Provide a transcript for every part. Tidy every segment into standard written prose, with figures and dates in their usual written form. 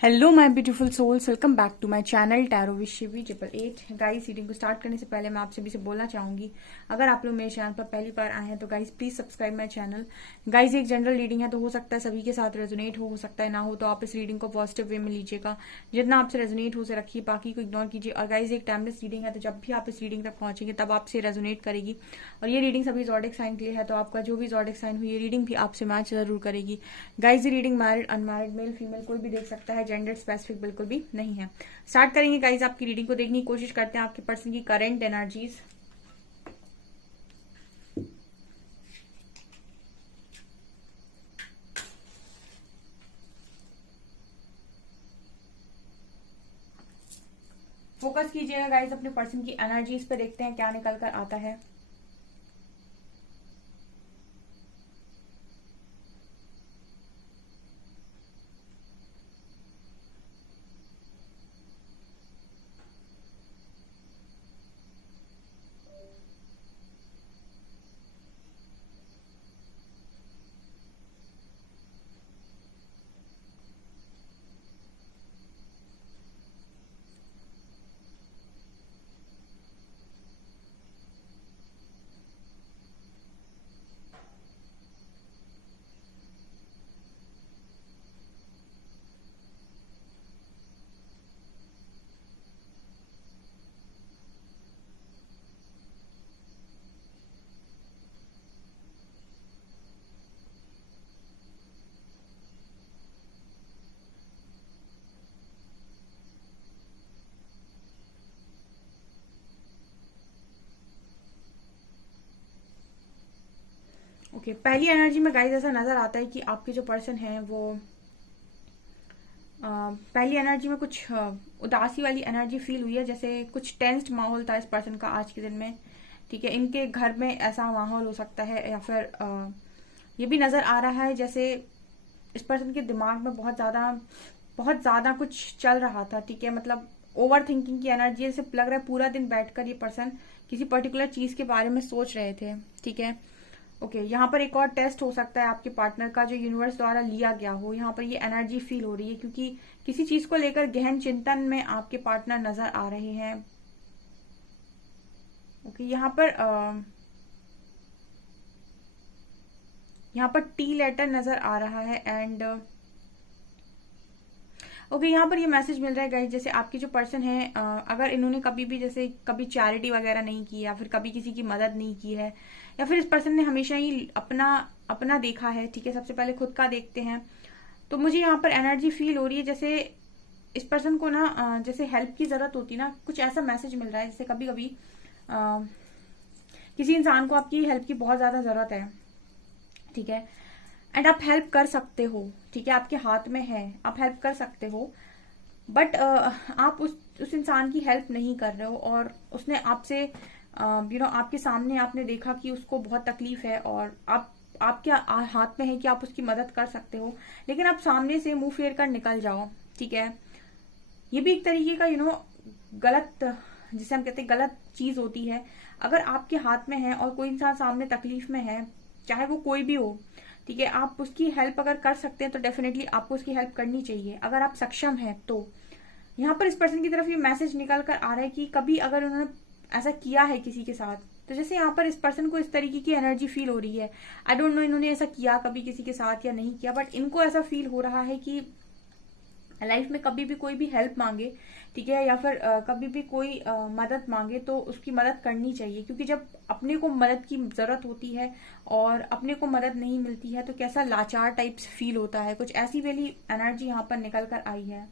Hello my beautiful souls, welcome back to my channel tarot with Shivi 888। Guys, reading को start करने से पहले मैं आप सभी से बोलना चाहूंगी, अगर आप लोग मेरे चैनल पर पहली बार आए हैं तो guys please subscribe my channel. Guys, एक जनरल रीडिंग है तो हो सकता है सभी के साथ रेजोनेट हो सकता है ना हो, तो आप इस रीडिंग को पॉजिटिव वे में लीजिएगा। जितना आपसे रेजोनेट हो से रखिए, बाकी को इग्नोर कीजिए। और गाइस, एक टाइमलेस रीडिंग है तो जब भी आप इस रीडिंग तक पहुंचेंगे तब आपसे रेजोनेट करेगी। और ये रीडिंग सभी जॉडिक साइन के लिए है, तो आपका जो भी जॉडिक साइन हुई, ये रीडिंग भी आपसे मैच जरूर करेगी। गाइस, ये reading married unmarried male female कोई भी देख सकता है, जेंडर स्पेसिफिक बिल्कुल भी नहीं है। स्टार्ट करेंगे गाइस, आपकी रीडिंग को देखने की कोशिश करते हैं आपके पर्सन की करंट एनर्जीज। फोकस कीजिएगा गाइस अपने पर्सन की एनर्जीज पे, देखते हैं क्या निकल कर आता है। ओके, पहली एनर्जी में गाइस ऐसा नजर आता है कि आपके जो पर्सन है वो पहली एनर्जी में कुछ उदासी वाली एनर्जी फील हुई है, जैसे कुछ टेंस्ड माहौल था इस पर्सन का आज के दिन में। ठीक है, इनके घर में ऐसा माहौल हो सकता है, या फिर ये भी नजर आ रहा है जैसे इस पर्सन के दिमाग में बहुत ज्यादा कुछ चल रहा था। ठीक है, मतलब ओवर थिंकिंग की एनर्जी, जैसे लग रहा है पूरा दिन बैठकर ये पर्सन किसी पर्टिकुलर चीज के बारे में सोच रहे थे। ठीक है, ओके, यहाँ पर एक और टेस्ट हो सकता है आपके पार्टनर का जो यूनिवर्स द्वारा लिया गया हो। यहाँ पर ये एनर्जी फील हो रही है क्योंकि किसी चीज को लेकर गहन चिंतन में आपके पार्टनर नजर आ रहे हैं। ओके, यहाँ पर टी लेटर नजर आ रहा है एंड ओके, यहाँ पर ये मैसेज मिल रहा है गाइस, जैसे आपके जो पर्सन है अगर इन्होंने कभी भी जैसे कभी चैरिटी वगैरह नहीं की, या फिर कभी किसी की मदद नहीं की है, या फिर इस पर्सन ने हमेशा ही अपना अपना देखा है। ठीक है, सबसे पहले खुद का देखते हैं। तो मुझे यहाँ पर एनर्जी फील हो रही है जैसे इस पर्सन को ना जैसे हेल्प की जरूरत होती ना, कुछ ऐसा मैसेज मिल रहा है जैसे कभी कभी किसी इंसान को आपकी हेल्प की बहुत ज्यादा जरूरत है। ठीक है, एंड आप हेल्प कर सकते हो। ठीक है, आपके हाथ में है, आप हेल्प कर सकते हो, बट आप उस इंसान की हेल्प नहीं कर रहे हो, और उसने आपसे आपके सामने आपने देखा कि उसको बहुत तकलीफ है, और आपके हाथ में है कि आप उसकी मदद कर सकते हो, लेकिन आप सामने से मुंह फेर कर निकल जाओ। ठीक है, ये भी एक तरीके का गलत, जिसे हम कहते हैं गलत चीज होती है। अगर आपके हाथ में है और कोई इंसान सामने तकलीफ में है, चाहे वो कोई भी हो, ठीक है, आप उसकी हेल्प अगर कर सकते हैं तो डेफिनेटली आपको उसकी हेल्प करनी चाहिए, अगर आप सक्षम हैं तो। यहाँ पर इस पर्सन की तरफ ये मैसेज निकल कर आ रहा है कि कभी अगर उन्होंने ऐसा किया है किसी के साथ, तो जैसे यहाँ पर इस पर्सन को इस तरीके की एनर्जी फील हो रही है। आई डोंट नो इन्होंने ऐसा किया कभी किसी के साथ या नहीं किया, बट इनको ऐसा फील हो रहा है कि लाइफ में कभी भी कोई भी हेल्प मांगे, ठीक है, या फिर कभी भी कोई मदद मांगे तो उसकी मदद करनी चाहिए, क्योंकि जब अपने को मदद की जरूरत होती है और अपने को मदद नहीं मिलती है तो कैसा लाचार टाइप्स फील होता है। कुछ ऐसी वाली एनर्जी यहाँ पर निकल कर आई है,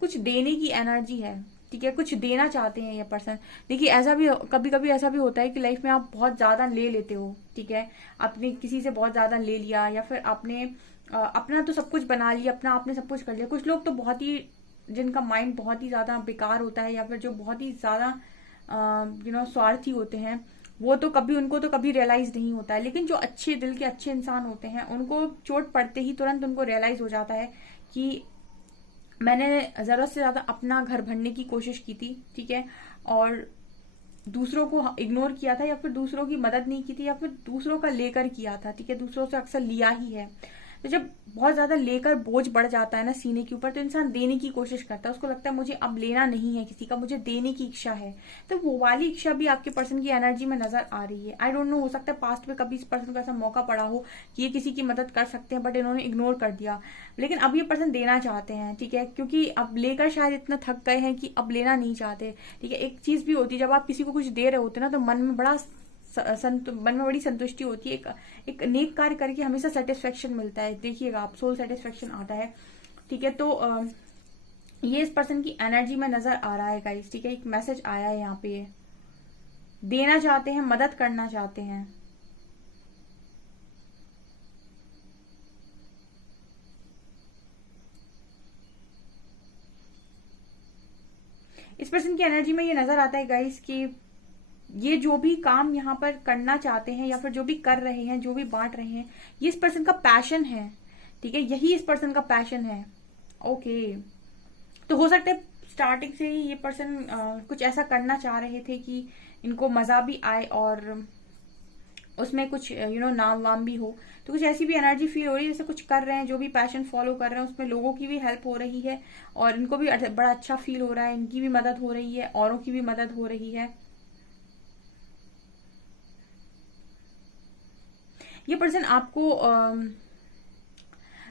कुछ देने की एनर्जी है। ठीक है, कुछ देना चाहते हैं ये पर्सन। देखिए, ऐसा भी कभी कभी ऐसा भी होता है कि लाइफ में आप बहुत ज्यादा ले लेते हो। ठीक है, आपने किसी से बहुत ज्यादा ले लिया, या फिर आपने अपना तो सब कुछ बना लिया, अपना आपने सब कुछ कर लिया। कुछ लोग तो बहुत ही, जिनका माइंड बहुत ही ज्यादा बेकार होता है, या फिर जो बहुत ही ज्यादा स्वार्थी होते हैं, वो तो कभी, उनको तो कभी रियलाइज नहीं होता है। लेकिन जो अच्छे दिल के अच्छे इंसान होते हैं, उनको चोट पड़ते ही तुरंत उनको रियलाइज हो जाता है कि मैंने जरूरत से ज्यादा अपना घर भरने की कोशिश की थी। ठीक है, और दूसरों को इग्नोर किया था, या फिर दूसरों की मदद नहीं की थी, या फिर दूसरों का लेकर किया था। ठीक है, दूसरों से अक्सर लिया ही है। तो जब बहुत ज्यादा लेकर बोझ बढ़ जाता है ना सीने के ऊपर, तो इंसान देने की कोशिश करता है, उसको लगता है मुझे अब लेना नहीं है किसी का, मुझे देने की इच्छा है। तो वो वाली इच्छा भी आपके पर्सन की एनर्जी में नजर आ रही है। आई डोंट नो, हो सकता है पास्ट में कभी इस पर्सन को ऐसा मौका पड़ा हो कि ये किसी की मदद कर सकते हैं, बट इन्होंने इग्नोर कर दिया। लेकिन अब ये पर्सन देना चाहते हैं, ठीक है, क्योंकि अब लेकर शायद इतना थक गए हैं कि अब लेना नहीं चाहते। ठीक है, एक चीज भी होती है, जब आप किसी को कुछ दे रहे होते हैं ना, तो मन में बड़ी संतुष्टि होती है। एक नेक कार्य करके हमेशा सेटिस्फेक्शन मिलता है। देखिएगा आप, सोल सेटिस्फेक्शन आता है। ठीक है, तो ये इस पर्सन की एनर्जी में नजर आ रहा है गाइस। ठीक है, एक मैसेज आया है यहाँ पे, देना चाहते हैं, मदद करना चाहते हैं। इस पर्सन की एनर्जी में ये नजर आता है गाइस कि ये जो भी काम यहाँ पर करना चाहते हैं या फिर जो भी कर रहे हैं, जो भी बांट रहे हैं, ये इस पर्सन का पैशन है। ठीक है, यही इस पर्सन का पैशन है। ओके, तो हो सकता है स्टार्टिंग से ही ये पर्सन कुछ ऐसा करना चाह रहे थे कि इनको मजा भी आए और उसमें कुछ नाम वाम भी हो। तो कुछ ऐसी भी एनर्जी फील हो रही है, जैसे कुछ कर रहे हैं, जो भी पैशन फॉलो कर रहे हैं उसमें लोगों की भी हेल्प हो रही है और इनको भी बड़ा अच्छा फील हो रहा है, इनकी भी मदद हो रही है, औरों की भी मदद हो रही है। ये पर्सन आपको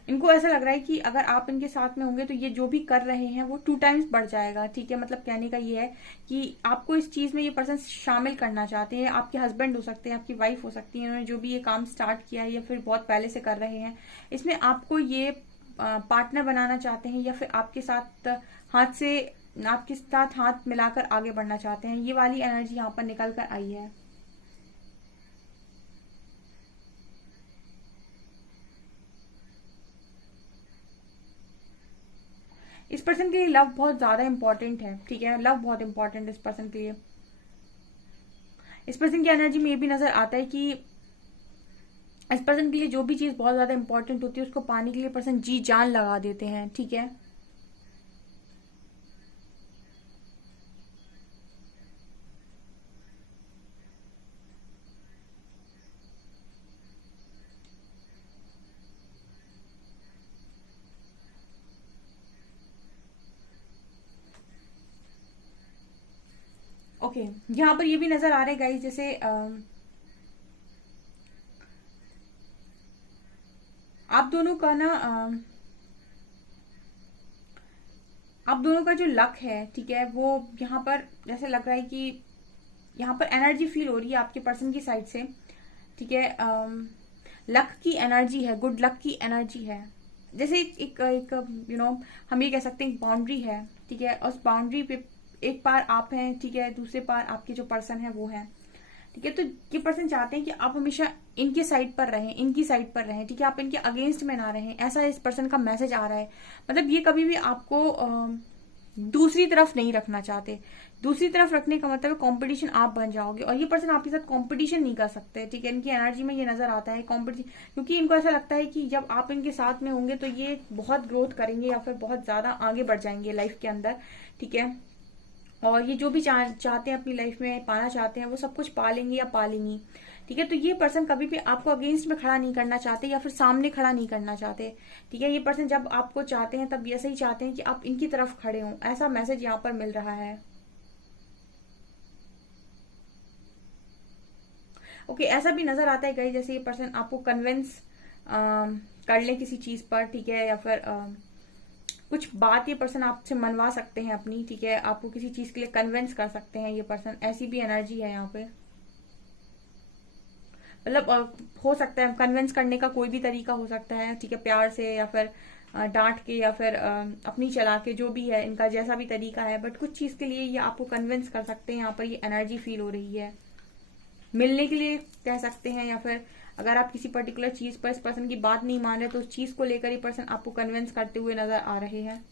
इनको ऐसा लग रहा है कि अगर आप इनके साथ में होंगे तो ये जो भी कर रहे हैं वो 2 टाइम्स बढ़ जाएगा। ठीक है, मतलब कहने का ये है कि आपको इस चीज में ये पर्सन शामिल करना चाहते हैं। आपके हस्बैंड हो सकते हैं, आपकी वाइफ हो सकती है, इन्होंने जो भी ये काम स्टार्ट किया है या फिर बहुत पहले से कर रहे हैं, इसमें आपको ये पार्टनर बनाना चाहते हैं या फिर आपके साथ हाथ मिलाकर आगे बढ़ना चाहते हैं। ये वाली एनर्जी यहाँ पर निकल कर आई है। इस पर्सन के लिए लव बहुत ज्यादा इंपॉर्टेंट है। ठीक है, लव बहुत इंपॉर्टेंट है इस पर्सन के लिए। इस पर्सन की एनर्जी में ये भी नजर आता है कि इस पर्सन के लिए जो भी चीज बहुत ज्यादा इंपॉर्टेंट होती है उसको पाने के लिए पर्सन जी जान लगा देते हैं। ठीक है, ओके, यहाँ पर ये भी नजर आ रहा है गाइस, जैसे आप दोनों का ना आप दोनों का जो लक है, ठीक है, वो यहाँ पर जैसे लग रहा है कि यहाँ पर एनर्जी फील हो रही है आपके पर्सन की साइड से। ठीक है, लक की एनर्जी है, गुड लक की एनर्जी है। जैसे एक एक हम ये कह सकते हैं एक बाउंड्री है। ठीक है, उस बाउंड्री पे एक पार आप हैं, ठीक है, दूसरे पार आपके जो पर्सन है वो है। ठीक है, तो ये पर्सन चाहते हैं कि आप हमेशा इनके साइड पर रहें, इनकी साइड पर रहें। ठीक है, आप इनके अगेंस्ट में ना रहें, ऐसा इस पर्सन का मैसेज आ रहा है। मतलब ये कभी भी आपको दूसरी तरफ नहीं रखना चाहते। दूसरी तरफ रखने का मतलब कंपटीशन आप बन जाओगे और ये पर्सन आपके साथ कंपटीशन नहीं कर सकते। ठीक है, इनकी एनर्जी में ये नजर आता है कंपटीशन, क्योंकि इनको ऐसा लगता है कि जब आप इनके साथ में होंगे तो ये बहुत ग्रोथ करेंगे या फिर बहुत ज्यादा आगे बढ़ जाएंगे लाइफ के अंदर। ठीक है, और ये जो भी चाहते हैं अपनी लाइफ में पाना चाहते हैं वो सब कुछ पा लेंगे या पा लेंगी। ठीक है, तो ये पर्सन कभी भी आपको अगेंस्ट में खड़ा नहीं करना चाहते या फिर सामने खड़ा नहीं करना चाहते। ठीक है, ये पर्सन जब आपको चाहते हैं तब ऐसे ही चाहते हैं कि आप इनकी तरफ खड़े हों, ऐसा मैसेज यहाँ पर मिल रहा है। ओके, ऐसा भी नजर आता है गाइस, जैसे ये पर्सन आपको कन्विंस कर ले किसी चीज पर। ठीक है, या फिर कुछ बात ये पर्सन आपसे मनवा सकते हैं अपनी। ठीक है, आपको किसी चीज के लिए कन्विंस कर सकते हैं ये पर्सन, ऐसी भी एनर्जी है यहाँ पे। मतलब हो सकता है कन्विंस करने का कोई भी तरीका हो सकता है। ठीक है, प्यार से या फिर डांट के या फिर अपनी चला के, जो भी है इनका जैसा भी तरीका है, बट कुछ चीज के लिए ये आपको कन्विंस कर सकते हैं। यहाँ पर ये एनर्जी फील हो रही है, मिलने के लिए कह सकते हैं, या फिर अगर आप किसी पर्टिकुलर चीज पर इस पर्सन की बात नहीं मान रहे तो उस चीज को लेकर ये पर्सन आपको कन्विंस करते हुए नजर आ रहे हैं।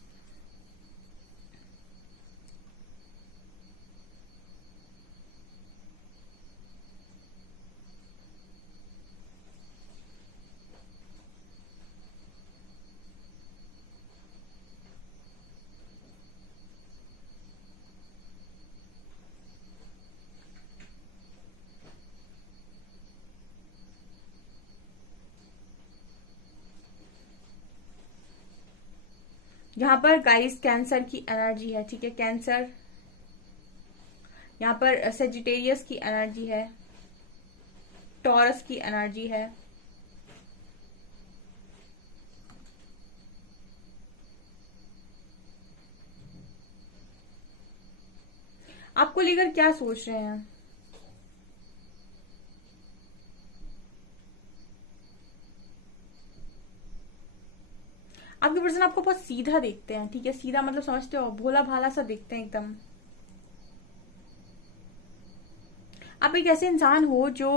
यहाँ पर गाइस कैंसर की एनर्जी है, ठीक है, कैंसर। यहाँ पर सेजिटेरियस की एनर्जी है, टॉरस की एनर्जी है। आपको लेकर क्या सोच रहे हैं? आपके पर्सन आपको बहुत सीधा देखते हैं, ठीक है, सीधा मतलब समझते हो, भोला भाला सा देखते हैं एकदम। आप एक ऐसे इंसान हो जो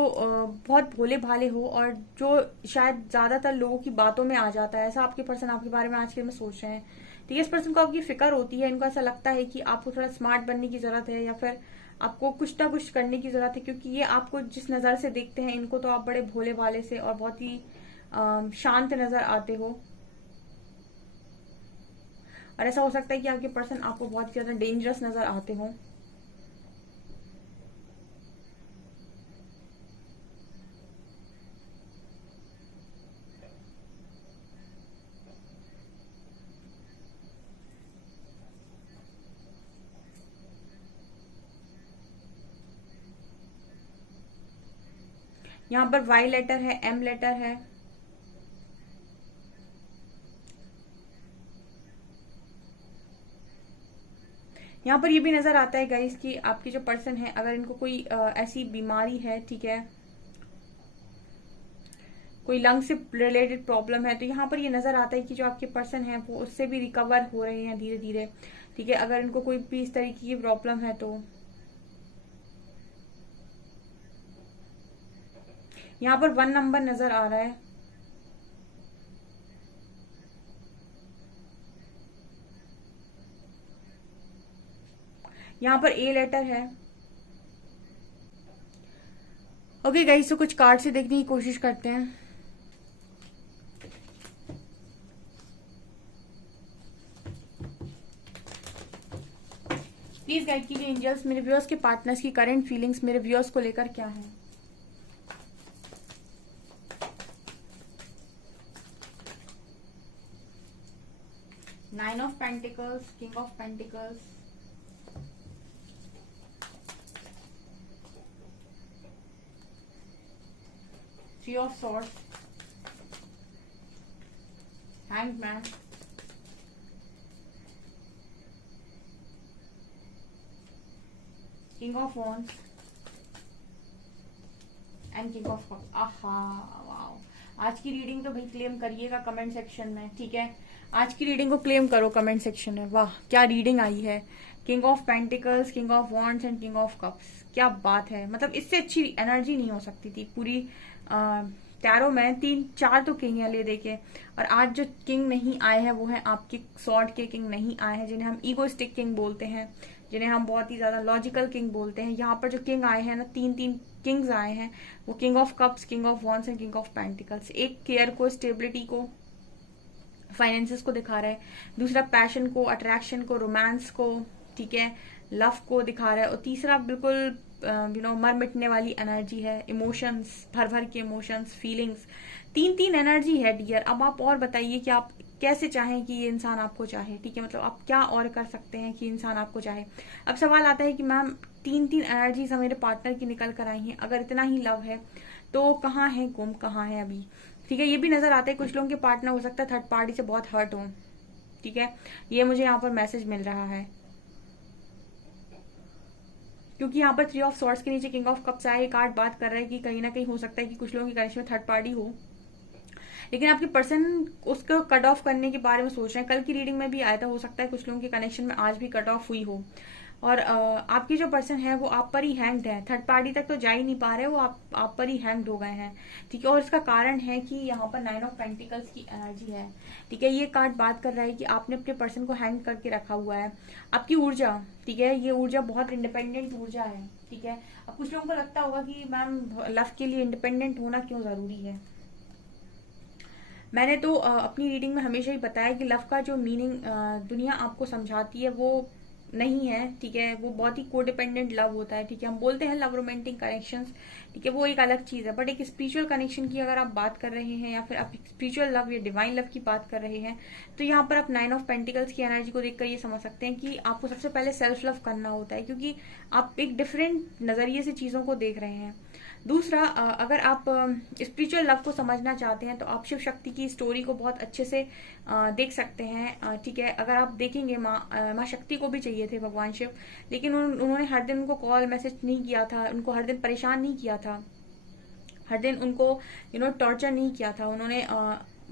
बहुत भोले भाले हो और जो शायद ज्यादातर लोगों की बातों में आ जाता है, ऐसा आपके पर्सन आपके बारे में आज के में सोच रहे हैं, ठीक है। इस पर्सन को आपकी फिक्र होती है, इनको ऐसा लगता है कि आपको थोड़ा स्मार्ट बनने की जरूरत है या फिर आपको कुछ ना कुछ करने की जरूरत है, क्योंकि ये आपको जिस नजर से देखते हैं, इनको तो आप बड़े भोले भाले से और बहुत ही शांत नजर आते हो। और ऐसा हो सकता है कि आपके पर्सन आपको बहुत ज्यादा डेंजरस नजर आते हो। यहाँ पर वाई लेटर है, एम लेटर है। यहाँ पर ये भी नजर आता है गाइस कि आपके जो पर्सन है, अगर इनको कोई ऐसी बीमारी है, ठीक है, कोई लंग से रिलेटेड प्रॉब्लम है, तो यहाँ पर ये नजर आता है कि जो आपके पर्सन है वो उससे भी रिकवर हो रहे हैं धीरे धीरे, ठीक है। अगर इनको कोई भी इस तरीके की प्रॉब्लम है तो यहाँ पर 1 नंबर नजर आ रहा है। यहाँ पर ए लेटर है। ओके गाइस, तो कुछ कार्ड से देखने की कोशिश करते हैं। प्लीज गाइड कीजिए एंजल्स, मेरे व्यूअर्स के पार्टनर्स की करंट फीलिंग्स मेरे व्यूअर्स को लेकर क्या है। Nine of pentacles, king of pentacles, three of swords, hanged man, king of wands and king of cups. आहा, वाओ। आज की रीडिंग तो भाई क्लेम करिएगा कमेंट सेक्शन में, ठीक है। आज की रीडिंग को क्लेम करो कमेंट सेक्शन में। वाह, क्या रीडिंग आई है। King of pentacles, king of wands and king of cups. क्या बात है, मतलब इससे अच्छी एनर्जी नहीं हो सकती थी पूरी टैरो में। 3-4 तो किंग है ले देके, और आज जो किंग नहीं आए हैं वो है आपके सॉर्ड के किंग नहीं आए हैं, जिन्हें हम ईगोइस्टिक किंग बोलते हैं, जिन्हें हम बहुत ही ज्यादा लॉजिकल किंग बोलते हैं। यहाँ पर जो किंग आए हैं ना, 3 किंग्स आए हैं, वो king of cups, king of wands and king of pentacles. एक केयर को, स्टेबिलिटी को, फाइनेंसेस को दिखा रहा है। दूसरा पैशन को, अट्रैक्शन को, रोमांस को, ठीक है, लव को दिखा रहा है। और तीसरा बिल्कुल मर मिटने वाली एनर्जी है, इमोशंस, भर भर के इमोशंस, फीलिंग्स। 3 एनर्जी है डियर। अब आप और बताइए कि आप कैसे चाहें कि ये इंसान आपको चाहे, ठीक है, मतलब आप क्या और कर सकते हैं कि इंसान आपको चाहे। अब सवाल आता है कि मैम 3 एनर्जीज मेरे पार्टनर की निकल कर आई हैं, अगर इतना ही लव है तो कहाँ है गुम, कहाँ है अभी, ठीक है। ये भी नजर आता है कुछ लोगों के पार्टनर हो सकता है थर्ड पार्टी से बहुत हर्ट हो, ठीक है, ये मुझे यहाँ पर मैसेज मिल रहा है, क्योंकि यहाँ पर 3 ऑफ सॉर्ड्स के नीचे किंग ऑफ कप्स आया। ये कार्ड बात कर रहा है कि कहीं ना कहीं हो सकता है कि कुछ लोगों की कनेक्शन में थर्ड पार्टी हो, लेकिन आपके पर्सन उसको कट ऑफ करने के बारे में सोच रहे हैं। कल की रीडिंग में भी आया था, हो सकता है कुछ लोगों के कनेक्शन में आज भी कट ऑफ हुई हो, और आपकी जो पर्सन है वो आप पर ही हैंग्ड है, थर्ड पार्टी तक तो जा ही नहीं पा रहे, वो आप पर ही हैंग्ड हो गए हैं, ठीक है। और इसका कारण है कि यहाँ पर 9 ऑफ पेंटिकल्स की एनर्जी है, ठीक है। ये कार्ड बात कर रहा है कि आपने अपने पर्सन को हैंग करके रखा हुआ है। आपकी ऊर्जा, ठीक है, ये ऊर्जा बहुत इंडिपेंडेंट ऊर्जा है, ठीक है। अब कुछ लोगों को लगता होगा कि मैम लव के लिए इंडिपेंडेंट होना क्यों जरूरी है। मैंने तो अपनी रीडिंग में हमेशा ही बताया कि लव का जो मीनिंग दुनिया आपको समझाती है वो नहीं है, ठीक है। वो बहुत ही कोडिपेंडेंट लव होता है, ठीक है। हम बोलते हैं लव रोमांटिक कनेक्शंस, ठीक है, वो एक अलग चीज है। बट एक स्पिरिचुअल कनेक्शन की अगर आप बात कर रहे हैं, या फिर आप स्पिरिचुअल लव या डिवाइन लव की बात कर रहे हैं, तो यहाँ पर आप 9 ऑफ पेंटिकल्स की एनर्जी को देखकर ये समझ सकते हैं कि आपको सबसे पहले सेल्फ लव करना होता है, क्योंकि आप एक डिफरेंट नजरिए से चीजों को देख रहे हैं। दूसरा, अगर आप स्पिरिचुअल लव को समझना चाहते हैं तो आप शिव शक्ति की स्टोरी को बहुत अच्छे से देख सकते हैं, ठीक है। अगर आप देखेंगे, माँ शक्ति को भी चाहिए थे भगवान शिव, लेकिन उन्होंने हर दिन उनको कॉल मैसेज नहीं किया था, उनको हर दिन परेशान नहीं किया था, हर दिन उनको टॉर्चर नहीं किया था। उन्होंने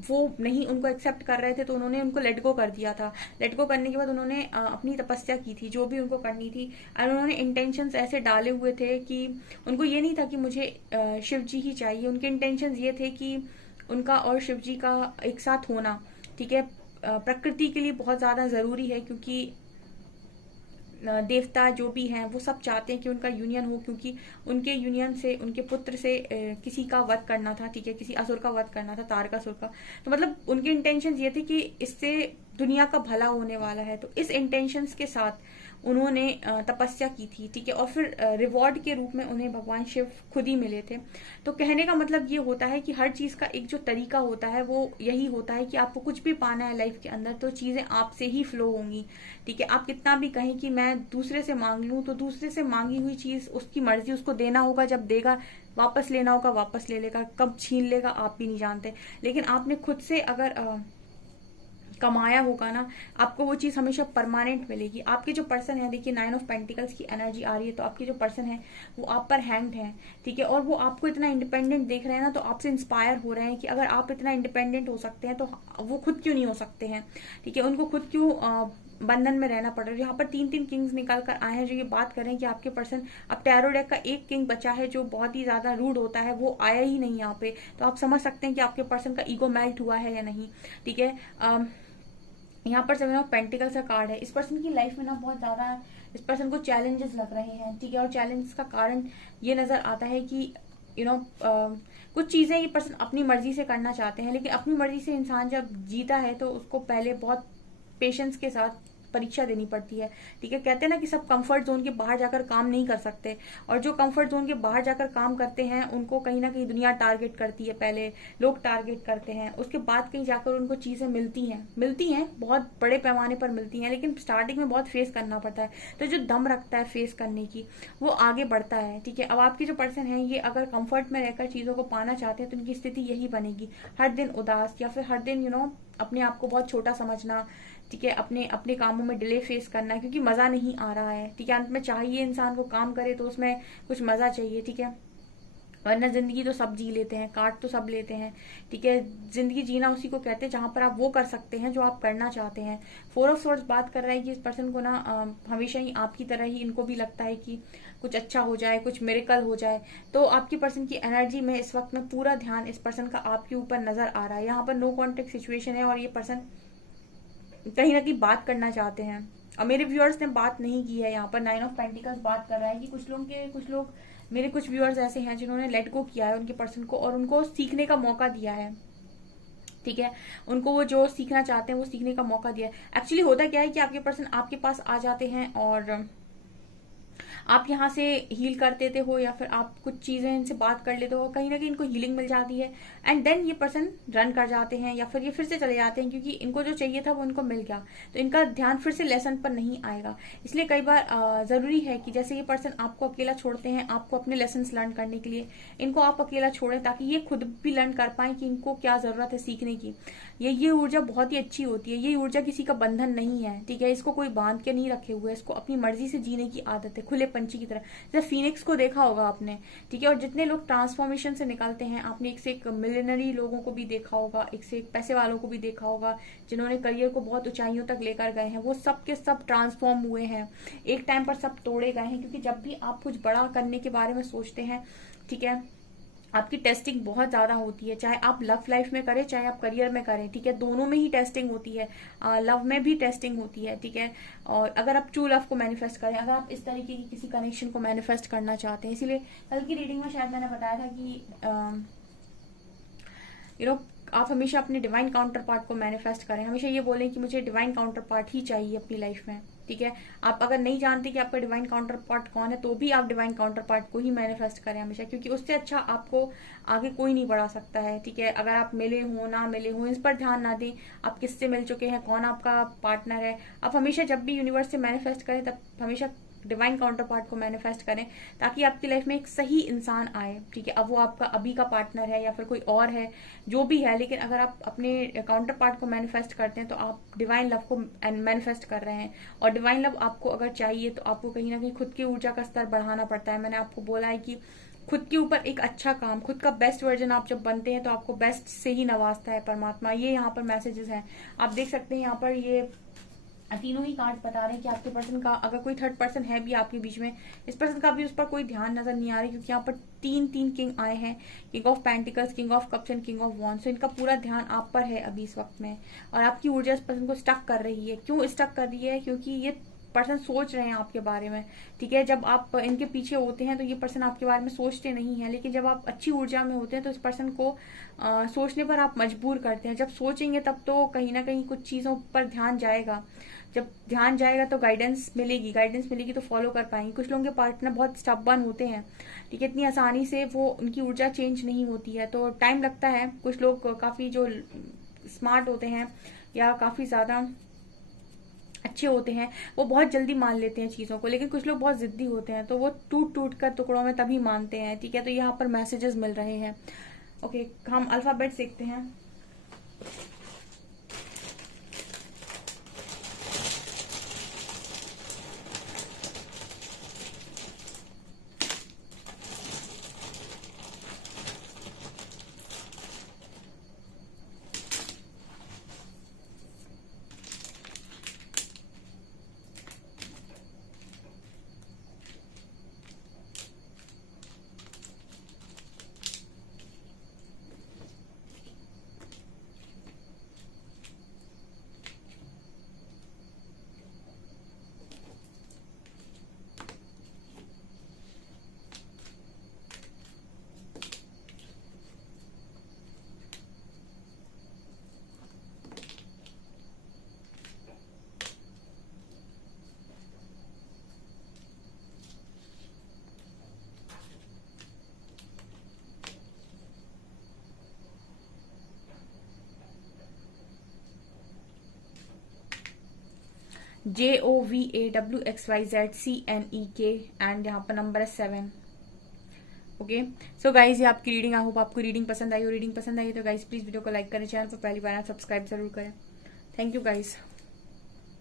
वो नहीं उनको एक्सेप्ट कर रहे थे तो उन्होंने उनको लेट गो कर दिया था। लेट गो करने के बाद उन्होंने अपनी तपस्या की थी जो भी उनको करनी थी, और उन्होंने इंटेंशंस ऐसे डाले हुए थे कि उनको ये नहीं था कि मुझे शिव जी ही चाहिए। उनके इंटेंशंस ये थे कि उनका और शिव जी का एक साथ होना, ठीक है, प्रकृति के लिए बहुत ज्यादा जरूरी है, क्योंकि देवता जो भी हैं वो सब चाहते हैं कि उनका यूनियन हो, क्योंकि उनके यूनियन से उनके पुत्र से किसी का वध करना था, ठीक है, किसी असुर का वध करना था, तारकासुर का। तो मतलब उनके इंटेंशन ये थे कि इससे दुनिया का भला होने वाला है। तो इस इंटेंशंस के साथ उन्होंने तपस्या की थी, ठीक है, और फिर रिवॉर्ड के रूप में उन्हें भगवान शिव खुद ही मिले थे। तो कहने का मतलब ये होता है कि हर चीज का एक जो तरीका होता है वो यही होता है कि आपको कुछ भी पाना है लाइफ के अंदर तो चीजें आपसे ही फ्लो होंगी, ठीक है। आप कितना भी कहें कि मैं दूसरे से मांग लूं, तो दूसरे से मांगी हुई चीज उसकी मर्जी, उसको देना होगा, जब देगा वापस लेना होगा वापस ले लेगा, कब छीन लेगा आप भी नहीं जानते। लेकिन आपने खुद से अगर कमाया होगा ना, आपको वो चीज हमेशा परमानेंट मिलेगी। आपके जो पर्सन है, देखिए 9 ऑफ पेंटिकल्स की एनर्जी आ रही है, तो आपके जो पर्सन है वो आप पर हैंग्ड है, ठीक है, और वो आपको इतना इंडिपेंडेंट देख रहे हैं ना, तो आपसे इंस्पायर हो रहे हैं कि अगर आप इतना इंडिपेंडेंट हो सकते हैं तो वो खुद क्यों नहीं हो सकते हैं, ठीक है। उनको खुद क्यों बंधन में रहना पड़ रहा है। यहाँ पर 3 किंग्स निकल कर आए हैं जो ये बात कर रहे हैं कि आपके पर्सन, अब टैरो डेक का एक किंग बचा है जो बहुत ही ज्यादा रूड होता है, वो आया ही नहीं यहाँ पे। तो आप समझ सकते हैं कि आपके पर्सन का ईगो मेल्ट हुआ है या नहीं, ठीक है। यहाँ पर 7 ऑफ पेंटिकल्स का कार्ड है। इस पर्सन की लाइफ में ना बहुत ज्यादा इस पर्सन को चैलेंजेस लग रहे हैं, ठीक है, और चैलेंजेस का कारण ये नजर आता है कि कुछ चीजें ये पर्सन अपनी मर्जी से करना चाहते हैं, लेकिन अपनी मर्जी से इंसान जब जीता है तो उसको पहले बहुत पेशेंस के साथ परीक्षा देनी पड़ती है, ठीक है। कहते हैं ना कि सब कंफर्ट जोन के बाहर जाकर काम नहीं कर सकते, और जो कंफर्ट जोन के बाहर जाकर काम करते हैं उनको कहीं ना कहीं दुनिया टारगेट करती है, पहले लोग टारगेट करते हैं, उसके बाद कहीं जाकर उनको चीजें मिलती हैं बहुत बड़े पैमाने पर मिलती हैं, लेकिन स्टार्टिंग में बहुत फेस करना पड़ता है। तो जो दम रखता है फेस करने की वो आगे बढ़ता है, ठीक है। अब आपकी जो पर्सन है ये अगर कंफर्ट में रहकर चीजों को पाना चाहते हैं तो उनकी स्थिति यही बनेगी, हर दिन उदास, या फिर हर दिन अपने आप को बहुत छोटा समझना, ठीक है, अपने अपने कामों में डिले फेस करना, क्योंकि मजा नहीं आ रहा है, ठीक है। अंत में चाहिए इंसान को काम करे तो उसमें कुछ मजा चाहिए, ठीक है, वरना जिंदगी तो सब जी लेते हैं, काट तो सब लेते हैं, ठीक है। जिंदगी जीना उसी को कहते हैं जहां पर आप वो कर सकते हैं जो आप करना चाहते हैं। 4 ऑफ सोर्ड्स बात कर रहा है कि इस पर्सन को ना हमेशा ही आपकी तरह ही इनको भी लगता है कि कुछ अच्छा हो जाए, कुछ मिरेकल हो जाए। तो आपकी पर्सन की एनर्जी में इस वक्त में पूरा ध्यान इस पर्सन का आपके ऊपर नजर आ रहा है। यहाँ पर नो कॉन्टेक्ट सिचुएशन है और ये पर्सन कहीं ना कहीं बात करना चाहते हैं, और मेरे व्यूअर्स ने बात नहीं की है। यहाँ पर 9 ऑफ पेंटिकल्स बात कर रहा है कि कुछ लोग मेरे कुछ व्यूअर्स ऐसे हैं जिन्होंने लेट गो किया है उनके पर्सन को, और उनको सीखने का मौका दिया है, ठीक है। उनको वो जो सीखना चाहते हैं वो सीखने का मौका दिया है। एक्चुअली होता क्या है कि आपके पर्सन आपके पास आ जाते हैं और आप यहाँ से हील कर देते हो, या फिर आप कुछ चीजें इनसे बात कर लेते हो, कहीं ना कहीं इनको हीलिंग मिल जाती है, एंड देन ये पर्सन रन कर जाते हैं, या फिर ये फिर से चले जाते हैं, क्योंकि इनको जो चाहिए था वो इनको मिल गया। तो इनका ध्यान फिर से लेसन पर नहीं आएगा। इसलिए कई बार जरूरी है कि जैसे ये पर्सन आपको अकेला छोड़ते हैं, आपको अपने लेसन लर्न करने के लिए इनको आप अकेला छोड़ें, ताकि ये खुद भी लर्न कर पाए कि इनको क्या जरूरत है सीखने की। ये ऊर्जा बहुत ही अच्छी होती है। ये ऊर्जा किसी का बंधन नहीं है, ठीक है, इसको कोई बांध के नहीं रखे हुए, इसको अपनी मर्जी से जीने की आदत है, खुले पंछी की तरह। जैसे फीनिक्स को देखा होगा आपने, ठीक है, और जितने लोग ट्रांसफॉर्मेशन से निकलते हैं, आपने एक से एक मिलियनरी लोगों को भी देखा होगा, एक से एक पैसे वालों को भी देखा होगा, जिन्होंने करियर को बहुत ऊंचाइयों तक लेकर गए हैं, वो सब के सब ट्रांसफॉर्म हुए हैं। एक टाइम पर सब तोड़े गए हैं, क्योंकि जब भी आप कुछ बड़ा करने के बारे में सोचते हैं, ठीक है, आपकी टेस्टिंग बहुत ज्यादा होती है, चाहे आप लव लाइफ में करें चाहे आप करियर में करें, ठीक है, दोनों में ही टेस्टिंग होती है। लव में भी टेस्टिंग होती है, ठीक है। और अगर आप ट्रू लव को मैनिफेस्ट करें, अगर आप इस तरीके की किसी कनेक्शन को मैनिफेस्ट करना चाहते हैं, इसीलिए कल की रीडिंग में शायद मैंने बताया था कि आप हमेशा अपने डिवाइन काउंटर पार्ट को मैनिफेस्ट करें, हमेशा ये बोलें कि मुझे डिवाइन काउंटर पार्ट ही चाहिए अपनी लाइफ में, ठीक है। आप अगर नहीं जानते कि आपका डिवाइन काउंटर पार्ट कौन है, तो भी आप डिवाइन काउंटर पार्ट को ही मैनिफेस्ट करें हमेशा, क्योंकि उससे अच्छा आपको आगे कोई नहीं बढ़ा सकता है, ठीक है। अगर आप मिले हो ना मिले हो, इस पर ध्यान ना दें, आप किससे मिल चुके हैं, कौन आपका पार्टनर है। आप हमेशा जब भी यूनिवर्स से मैनिफेस्ट करें, तब हमेशा डिवाइन काउंटर पार्ट को मैनिफेस्ट करें, ताकि आपकी लाइफ में एक सही इंसान आए, ठीक है। अब वो आपका अभी का पार्टनर है या फिर कोई और है, जो भी है, लेकिन अगर आप अपने काउंटर पार्ट को मैनिफेस्ट करते हैं तो आप डिवाइन लव को मैनिफेस्ट कर रहे हैं। और डिवाइन लव आपको अगर चाहिए तो आपको कहीं ना कहीं खुद की ऊर्जा का स्तर बढ़ाना पड़ता है। मैंने आपको बोला है कि खुद के ऊपर एक अच्छा काम, खुद का बेस्ट वर्जन आप जब बनते हैं तो आपको बेस्ट से ही नवाजता है परमात्मा। ये यहाँ पर मैसेजेस हैं, आप देख सकते हैं यहाँ पर ये तीनों ही कार्ड बता रहे हैं कि आपके पर्सन का, अगर कोई थर्ड पर्सन है भी आपके बीच में, इस पर्सन का भी उस पर कोई ध्यान नजर नहीं आ रहा है, क्योंकि यहाँ पर तीन किंग आए हैं, king of pentacles, king of cups and king of wands. तो इनका पूरा ध्यान आप पर है अभी इस वक्त में, और आपकी ऊर्जा इस पर्सन को स्टक कर रही है। क्यों स्टक कर रही है? क्योंकि ये पर्सन सोच रहे हैं आपके बारे में, ठीक है। जब आप इनके पीछे होते हैं तो ये पर्सन आपके बारे में सोचते नहीं है, लेकिन जब आप अच्छी ऊर्जा में होते हैं तो इस पर्सन को सोचने पर आप मजबूर करते हैं। जब सोचेंगे तब तो कहीं ना कहीं कुछ चीजों पर ध्यान जाएगा, जब ध्यान जाएगा तो गाइडेंस मिलेगी तो फॉलो कर पाएंगे। कुछ लोगों के पार्टनर बहुत स्टबर्न होते हैं, ठीक है, इतनी आसानी से वो उनकी ऊर्जा चेंज नहीं होती है, तो टाइम लगता है। कुछ लोग काफी जो स्मार्ट होते हैं या काफी ज्यादा अच्छे होते हैं, वो बहुत जल्दी मान लेते हैं चीजों को, लेकिन कुछ लोग बहुत जिद्दी होते हैं तो वो टूट कर टुकड़ों में तभी मानते हैं, ठीक है। तो यहाँ पर मैसेजेस मिल रहे हैं। ओके, हम अल्फाबेट सीखते हैं। JOVAWXYZCNEK एंड यहाँ पर नंबर है 7। ओके, सो गाइज ये आपकी रीडिंग, आई होप आपको रीडिंग पसंद आई हो। रीडिंग पसंद आई तो गाइज प्लीज वीडियो को लाइक करें, चैनल पर पहली बार सब्सक्राइब जरूर करें। Thank you guys.